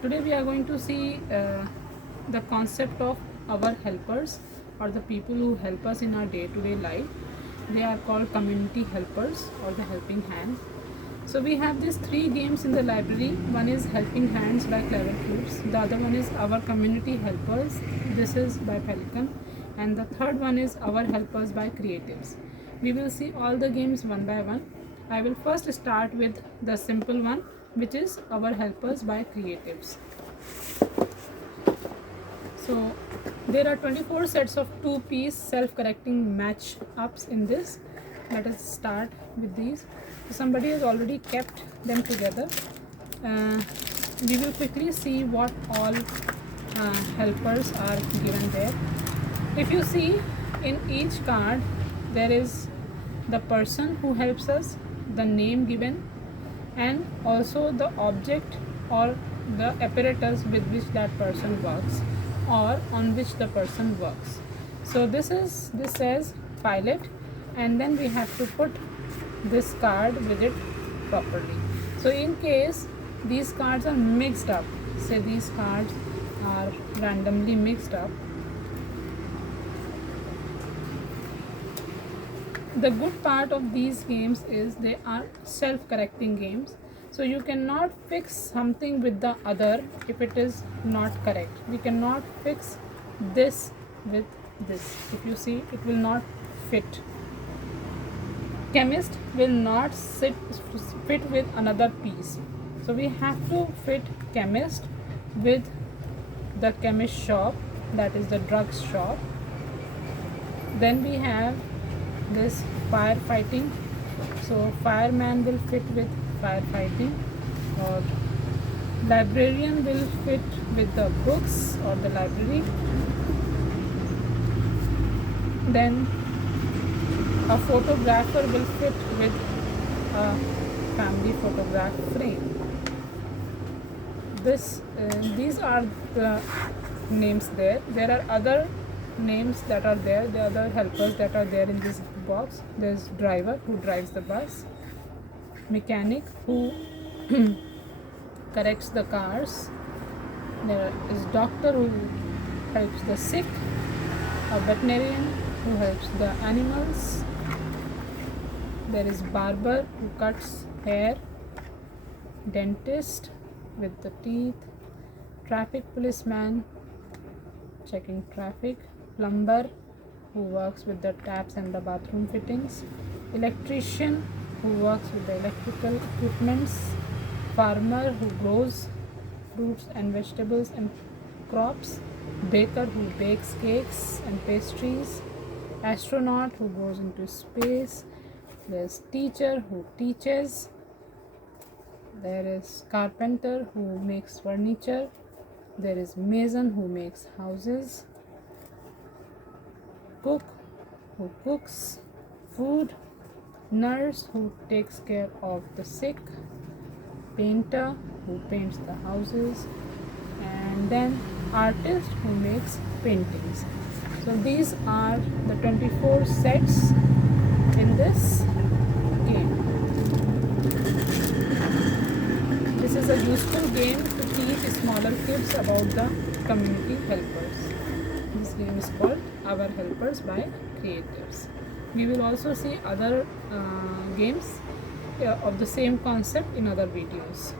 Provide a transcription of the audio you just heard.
Today we are going to see the concept of our helpers, or the people who help us in our day-to-day life. They are called community helpers or the helping hand. So we have these three games in the library. One is Helping Hands by Clever Cubes. The other one is Our Community Helpers. This is by Pelican. And the third one is Our Helpers by Creatives. We will see all the games one by one. I will first start with the simple one, which is Our Helpers by Creatives. So there are 24 sets of two-piece self-correcting match-ups in this. Let us start with these. So somebody has already kept them together. We will quickly see what all helpers are given there. If you see, in each card there is the person who helps us, the name given, and also the object or the apparatus with which that person works or on which the person works. So this says pilot, and then we have to put this card with it properly. So in case these cards are mixed up, say these cards are randomly mixed up, the good part of these games is they are self-correcting games. So you cannot fix something with the other if it is not correct. We cannot fix this with this. If you see, it will not fit. Chemist will not fit with another piece. So we have to fit chemist with the chemist shop, that is the drugs shop. Then we have this firefighting. So fireman will fit with firefighting, or librarian will fit with the books or the library. Then a photographer will fit with a family photograph frame. These are the names there. There are other names that are there, the other helpers that are there in this box. There's driver who drives the bus, mechanic who corrects the cars, there is doctor who helps the sick, a veterinarian who helps the animals, there is barber who cuts hair, dentist with the teeth, traffic policeman checking traffic, plumber who works with the taps and the bathroom fittings, electrician who works with the electrical equipments, farmer who grows fruits and vegetables and crops, baker who bakes cakes and pastries, astronaut who goes into space, there's teacher who teaches, there is carpenter who makes furniture, there is mason who makes houses, cook who cooks food, nurse who takes care of the sick, painter who paints the houses, and then artist who makes paintings. So these are the 24 sets in this game. This is a useful game to teach smaller kids about the community helpers. This game is called Our Helpers by Creatives. We will also see other games of the same concept in other videos.